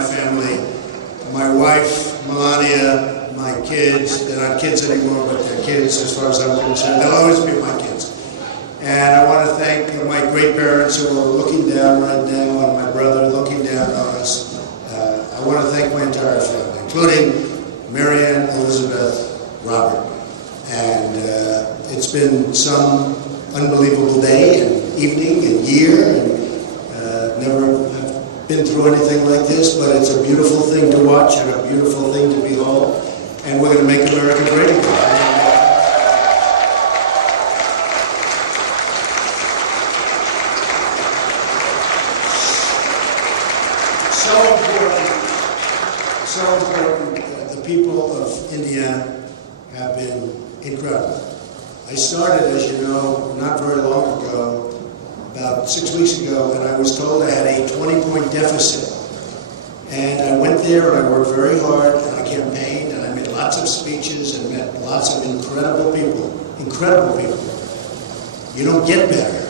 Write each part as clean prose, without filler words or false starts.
my family, my wife, Melania, my kids. They're not kids anymore, but they're kids as far as I'm concerned. They'll always be my kids. And I want to thank my great parents who are looking down right now, and my brother looking down on us. I want to thank my entire family, including Marianne, Elizabeth, Robert. And it's been some unbelievable day and evening and year, and never have been through anything like this, but it's a beautiful thing to watch and a beautiful thing to behold. And we're going to make America great again. So important. The people of Indiana have been incredible. I started, as you know, not very long ago, about 6 weeks ago, and I was told I had a 20-point deficit. And I went there and I worked very hard and I campaigned and I made lots of speeches and met lots of incredible people. Incredible people. You don't get better.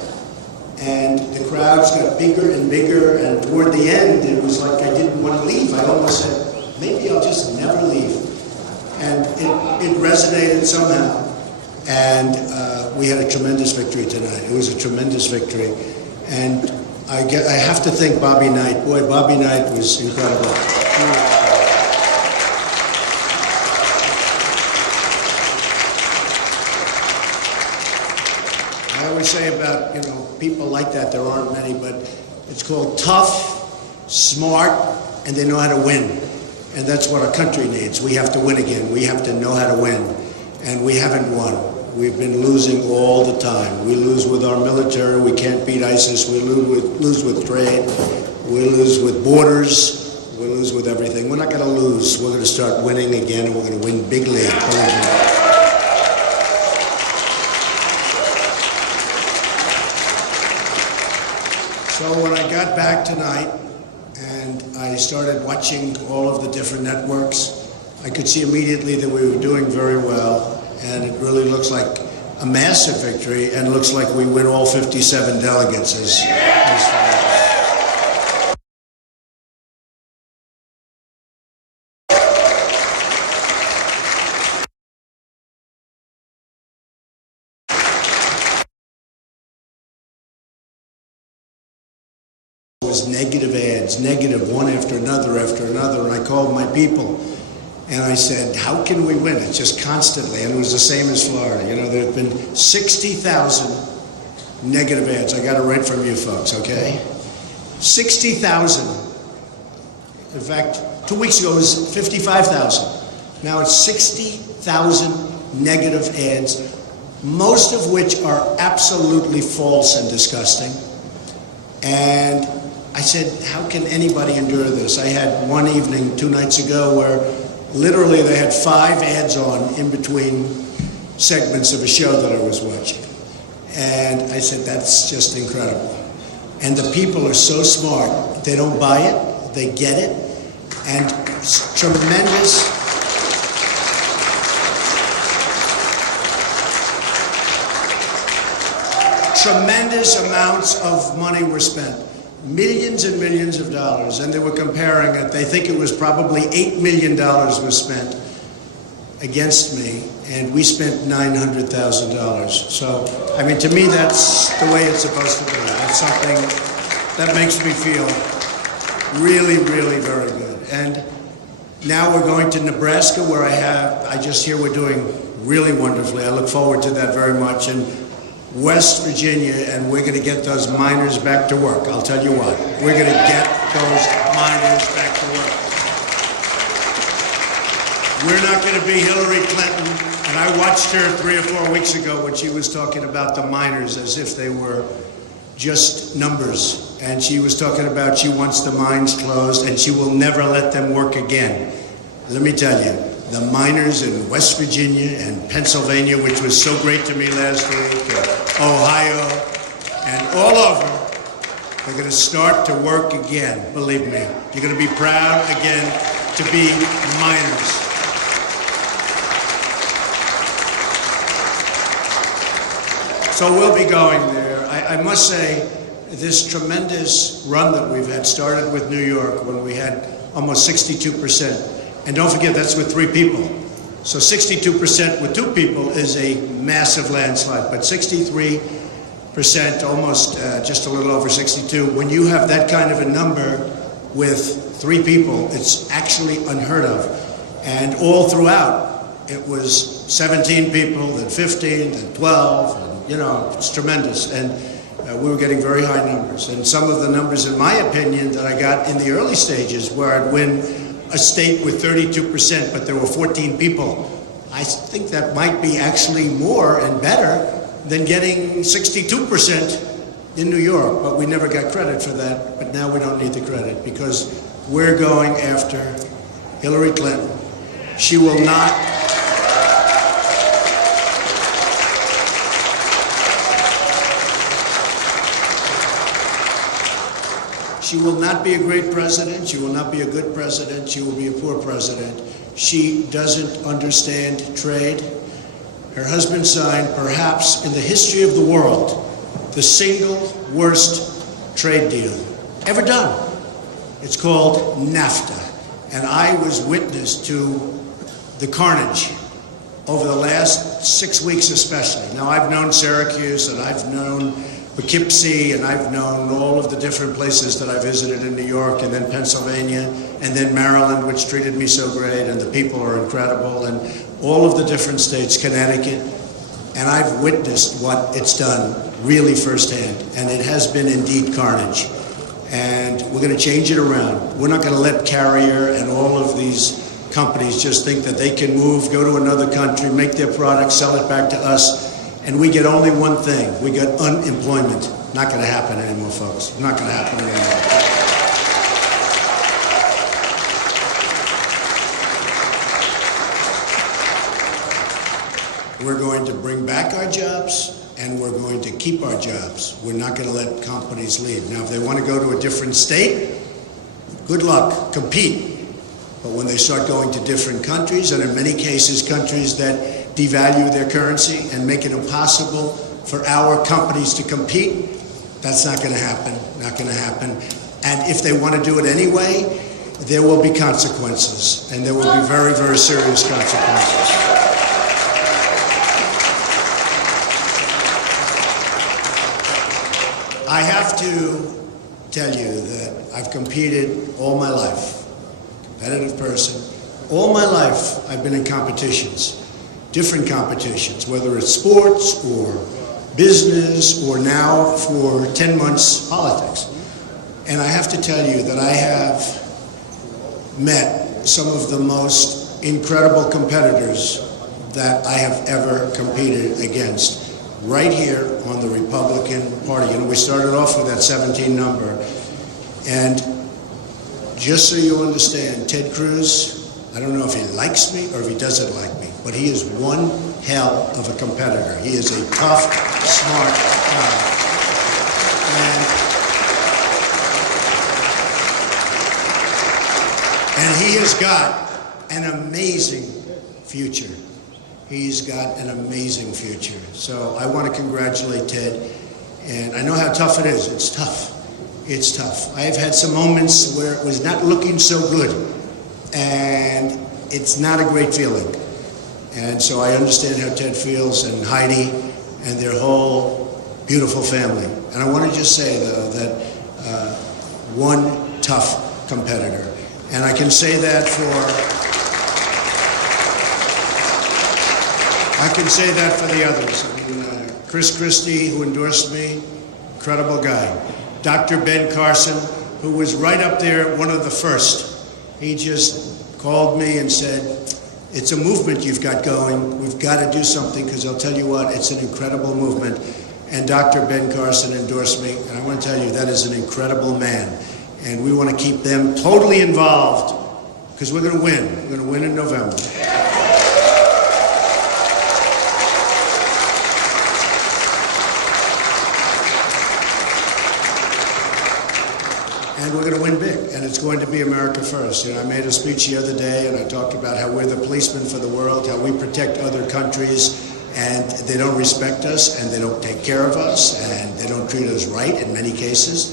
And the crowds got bigger and bigger, and toward the end it was like I didn't want to leave. I almost said, maybe I'll just never leave. And it resonated somehow. And we had a tremendous victory tonight. It was a tremendous victory. And I have to thank Bobby Knight. Boy, Bobby Knight was incredible. I always say about, people like that, there aren't many, but it's called tough, smart, and they know how to win. And that's what our country needs. We have to win again. We have to know how to win. And we haven't won. We've been losing all the time. We lose with our military. We can't beat ISIS. We lose with trade. We lose with borders. We lose with everything. We're not going to lose. We're going to start winning again, and we're going to win big league. So when I got back tonight and I started watching all of the different networks, I could see immediately that we were doing very well. And it really looks like a massive victory, and looks like we win all 57 delegates as it was negative ads, negative one after another, and I called my people. And I said, how can we win? It's just constantly, and it was the same as Florida. There have been 60,000 negative ads. I got it right from you folks, okay? 60,000. In fact, 2 weeks ago it was 55,000. Now it's 60,000 negative ads, most of which are absolutely false and disgusting. And I said, how can anybody endure this? I had one evening 2 nights ago where literally they had 5 ads on in between segments of a show that I was watching. And I said, that's just incredible. And the people are so smart. They don't buy it, they get it. And tremendous amounts of money were spent. Millions and millions of dollars, and they were comparing it. They think it was probably $8 million was spent against me, and we spent $900,000. So, to me, that's the way it's supposed to be. That's something that makes me feel really, really very good. And now we're going to Nebraska, where I just hear we're doing really wonderfully. I look forward to that very much. And West Virginia, and we're going to get those miners back to work. I'll tell you what, we're going to get those miners back to work. We're not going to be Hillary Clinton, and I watched her 3 or 4 weeks ago when she was talking about the miners as if they were just numbers. And she was talking about she wants the mines closed and she will never let them work again. Let me tell you, the miners in West Virginia and Pennsylvania, which was so great to me last week, Ohio, and all over, they're going to start to work again, believe me. You're going to be proud again to be miners. So we'll be going there. I must say, this tremendous run that we've had started with New York when we had almost 62%. And don't forget, that's with 3 people. So 62% with 2 people is a massive landslide, but 63%, almost just a little over 62. When you have that kind of a number with 3 people, it's actually unheard of. And all throughout, it was 17 people, then 15, then 12, and, you know, it's tremendous. And we were getting very high numbers. And some of the numbers, in my opinion, that I got in the early stages, where I'd win a state with 32%, but there were 14 people, I think that might be actually more and better than getting 62% in New York. But we never got credit for that. But now we don't need the credit, because we're going after Hillary Clinton. She will not. She will not be a great president. She will not be a good president. She will be a poor president. She doesn't understand trade. Her husband signed, perhaps in the history of the world, the single worst trade deal ever done. It's called NAFTA. And I was witness to the carnage over the last 6 weeks especially. Now, I've known Syracuse, and I've known Poughkeepsie, and I've known all of the different places that I visited in New York, and then Pennsylvania, and then Maryland, which treated me so great, and the people are incredible, and all of the different states, Connecticut, and I've witnessed what it's done really firsthand, and it has been indeed carnage. And we're going to change it around. We're not going to let Carrier and all of these companies just think that they can move, go to another country, make their product, sell it back to us, and we get only one thing. We get unemployment. Not going to happen anymore, folks. Not going to happen anymore. We're going to bring back our jobs, and we're going to keep our jobs. We're not going to let companies leave. Now, if they want to go to a different state, good luck, compete. But when they start going to different countries, and in many cases countries that devalue their currency and make it impossible for our companies to compete, that's not going to happen, not going to happen. And if they want to do it anyway, there will be consequences, and there will be very, very serious consequences. I have to tell you that I've competed all my life, competitive person. All my life I've been in competitions, different competitions, whether it's sports or business or now for 10 months politics. And I have to tell you that I have met some of the most incredible competitors that I have ever competed against right here on the Republican Party. You know, we started off with that 17 number. And just so you understand, Ted Cruz, I don't know if he likes me or if he doesn't like me, but he is one hell of a competitor. He is a tough, smart guy. And he has got an amazing future. He's got an amazing future. So I want to congratulate Ted. And I know how tough it is. It's tough. It's tough. I have had some moments where it was not looking so good. And it's not a great feeling. And so I understand how Ted feels, and Heidi and their whole beautiful family. And I want to just say, though, that one tough competitor. And I can say that for the others. I mean, Chris Christie, who endorsed me, incredible guy. Dr. Ben Carson, who was right up there, one of the first. He just called me and said, it's a movement you've got going. We've got to do something, because I'll tell you what, it's an incredible movement. And Dr. Ben Carson endorsed me, and I want to tell you, that is an incredible man. And we want to keep them totally involved, because we're going to win. We're going to win in November. And we're going to win big, and it's going to be America first. You know, I made a speech the other day, and I talked about how we're the policemen for the world, how we protect other countries, and they don't respect us, and they don't take care of us, and they don't treat us right in many cases.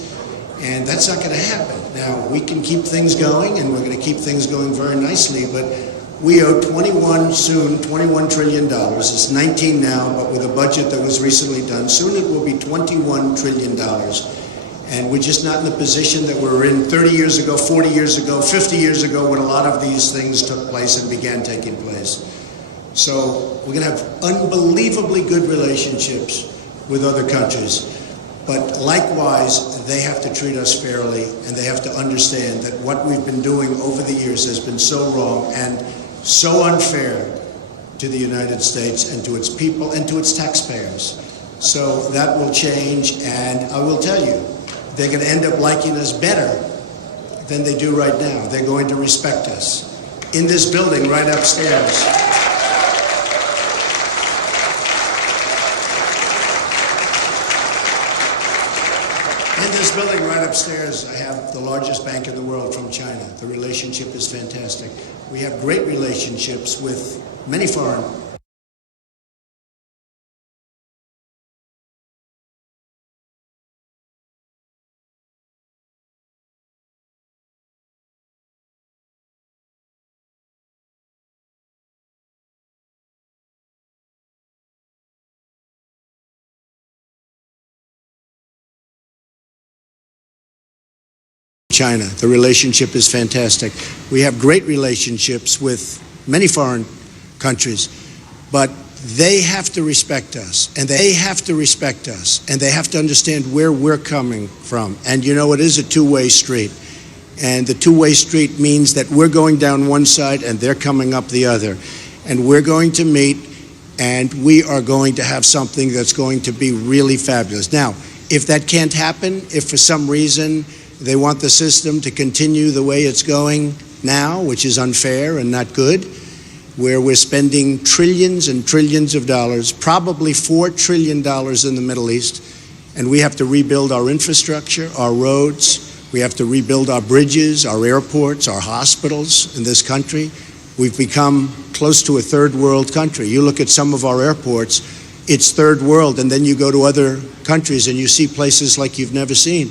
And that's not going to happen. Now, we can keep things going, and we're going to keep things going very nicely, but we owe $21 trillion. It's 19 now, but with a budget that was recently done, soon it will be $21 trillion. And we're just not in the position that we were in 30 years ago, 40 years ago, 50 years ago, when a lot of these things took place and began taking place. So we're going to have unbelievably good relationships with other countries. But likewise, they have to treat us fairly, and they have to understand that what we've been doing over the years has been so wrong and so unfair to the United States and to its people and to its taxpayers. So that will change, and I will tell you, they're going to end up liking us better than they do right now. They're going to respect us. In this building right upstairs, I have the largest bank in the world from China. The relationship is fantastic. We have great relationships with many foreign China. The relationship is fantastic. We have great relationships with many foreign countries, but they have to respect us, and they have to respect us, and they have to understand where we're coming from. And you know, it is a two-way street. And the two-way street means that we're going down one side and they're coming up the other. And we're going to meet, and we are going to have something that's going to be really fabulous. Now, if that can't happen, if for some reason they want the system to continue the way it's going now, which is unfair and not good, where we're spending trillions and trillions of dollars, probably $4 trillion in the Middle East, and we have to rebuild our infrastructure, our roads, we have to rebuild our bridges, our airports, our hospitals in this country. We've become close to a third world country. You look at some of our airports, it's third world, and then you go to other countries and you see places like you've never seen.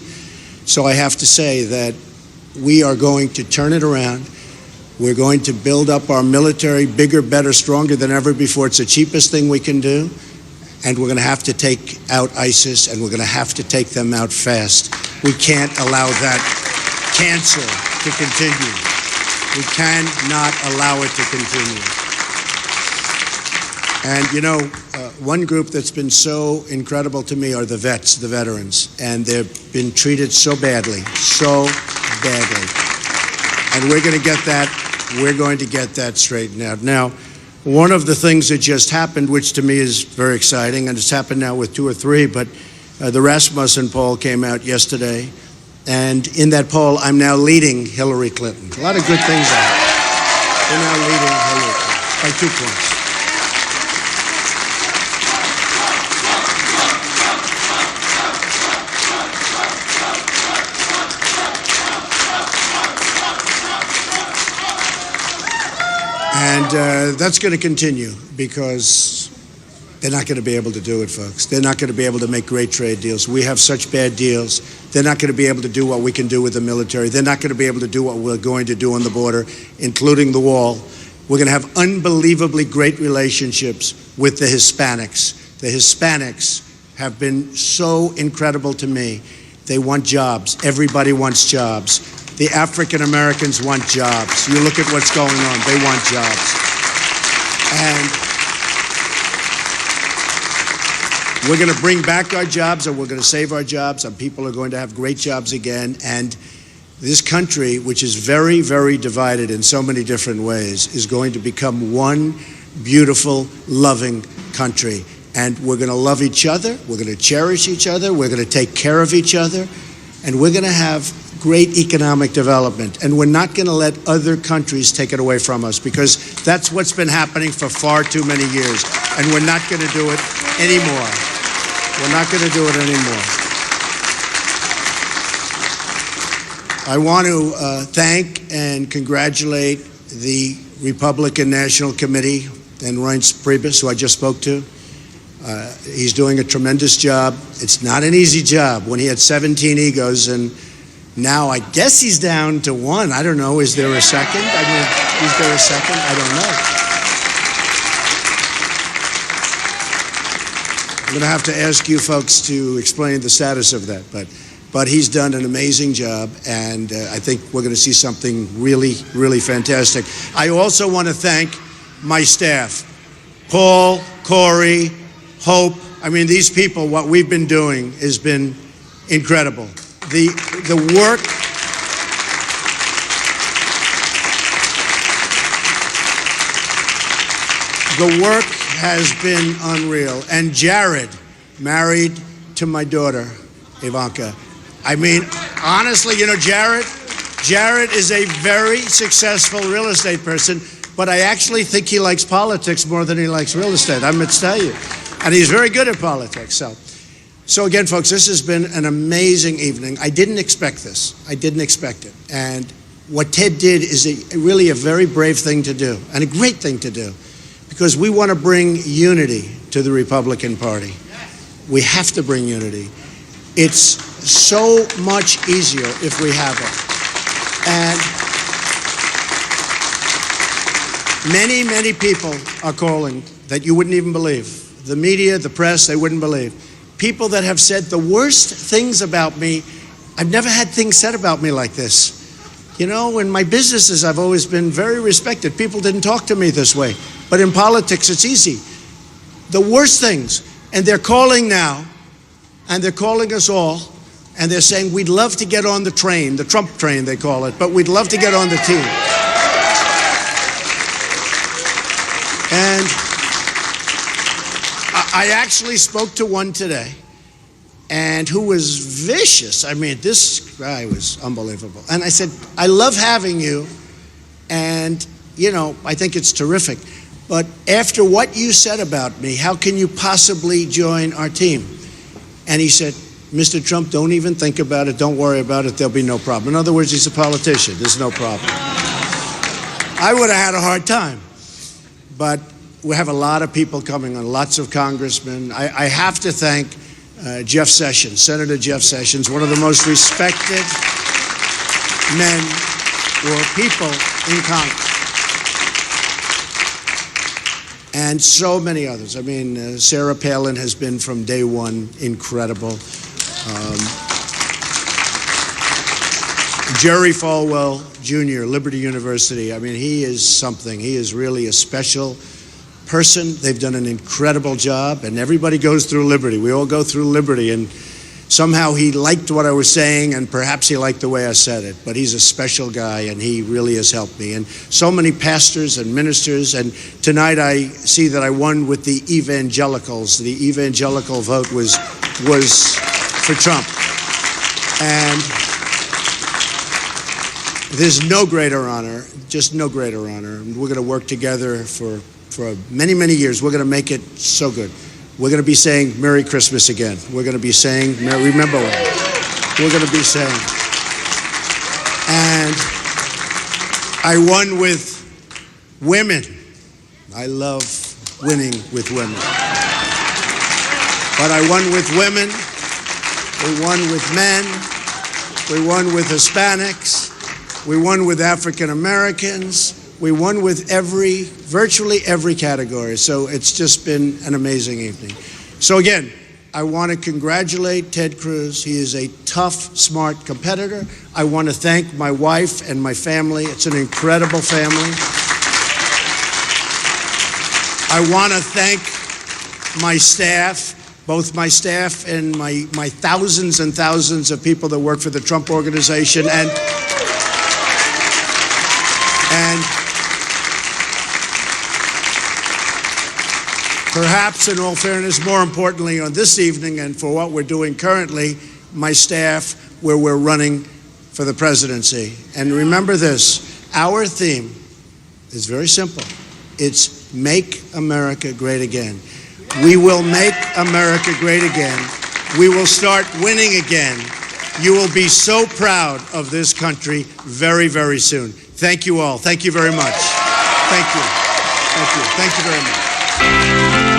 So I have to say that we are going to turn it around. We're going to build up our military bigger, better, stronger than ever before. It's the cheapest thing we can do. And we're going to have to take out ISIS, and we're going to have to take them out fast. We can't allow that cancer to continue. We cannot allow it to continue. And you know, one group that's been so incredible to me are the vets, the veterans. And they've been treated so badly. And we're going to get that straightened out. Now, one of the things that just happened, which to me is very exciting, and it's happened now with 2 or 3, but the Rasmussen poll came out yesterday. And in that poll, I'm now leading Hillary Clinton. A lot of good things are happening. We're now leading Hillary Clinton by 2 points. And that's going to continue because they're not going to be able to do it, folks. They're not going to be able to make great trade deals. We have such bad deals. They're not going to be able to do what we can do with the military. They're not going to be able to do what we're going to do on the border, including the wall. We're going to have unbelievably great relationships with the Hispanics. The Hispanics have been so incredible to me. They want jobs. Everybody wants jobs. The African Americans want jobs. You look at what's going on. They want jobs. And we're going to bring back our jobs, and we're going to save our jobs, and people are going to have great jobs again. And this country, which is very, very divided in so many different ways, is going to become one beautiful, loving country. And we're going to love each other. We're going to cherish each other. We're going to take care of each other. And we're going to have great economic development. And we're not going to let other countries take it away from us, because that's what's been happening for far too many years. And we're not going to do it anymore. We're not going to do it anymore. I want to thank and congratulate the Republican National Committee and Reince Priebus, who I just spoke to. He's doing a tremendous job. It's not an easy job when he had 17 egos and Now I guess he's down to one. I don't know. Is there a second? I mean, is there a second? I don't know. I'm going to have to ask you folks to explain the status of that. But he's done an amazing job, and I think we're going to see something really, really fantastic. I also want to thank my staff, Paul, Corey, Hope. I mean, these people, what we've been doing has been incredible. The work has been unreal. And Jared, married to my daughter, Ivanka. I mean, honestly, you know, Jared is a very successful real estate person, but I actually think he likes politics more than he likes real estate. I must tell you. And he's very good at politics. So again, folks, this has been an amazing evening. I didn't expect this. I didn't expect it. And what Ted did is really a very brave thing to do and a great thing to do, because we want to bring unity to the Republican Party. We have to bring unity. It's so much easier if we have it. And many, many people are calling that you wouldn't even believe. The media, the press, they wouldn't believe. People that have said the worst things about me. I've never had things said about me like this. You know, in my businesses, I've always been very respected. People didn't talk to me this way. But in politics, it's easy. The worst things. And they're calling now, and they're calling us all, and they're saying, we'd love to get on the train, the Trump train, they call it, but we'd love to get on the team. And I actually spoke to one today, and who was vicious. I mean, this guy was unbelievable. And I said, I love having you, and, you know, I think it's terrific. But after what you said about me, how can you possibly join our team? And he said, Mr. Trump, don't even think about it. Don't worry about it. There'll be no problem. In other words, he's a politician. There's no problem. I would have had a hard time. But we have a lot of people coming on, lots of congressmen. I have to thank Jeff Sessions, Senator Jeff Sessions, one of the most respected men or people in Congress. And so many others. I mean, Sarah Palin has been from day one incredible. Jerry Falwell Jr., Liberty University. I mean, he is something. He is really a special person. They've done an incredible job, and everybody goes through Liberty. We all go through Liberty, and somehow he liked what I was saying, and perhaps he liked the way I said it. But he's a special guy, and he really has helped me. And so many pastors and ministers, and tonight I see that I won with the evangelicals. The evangelical vote was for Trump. And there's no greater honor, just no greater honor. And we're going to work together for many, many years. We're going to make it so good. We're going to be saying Merry Christmas again. We're going to be saying, remember what we're going to be saying. And I won with women. I love winning with women. But I won with women. We won with men. We won with Hispanics. We won with African Americans. We won with virtually every category. So it's just been an amazing evening. So again, I want to congratulate Ted Cruz. He is a tough, smart competitor. I want to thank my wife and my family. It's an incredible family. I want to thank my staff, both my staff and my thousands and thousands of people that work for the Trump Organization, and perhaps, in all fairness, more importantly on this evening and for what we're doing currently, my staff, where we're running for the presidency. And remember this, our theme is very simple. It's Make America Great Again. We will make America great again. We will start winning again. You will be so proud of this country very, very soon. Thank you all. Thank you very much. Thank you. Thank you. Thank you very much.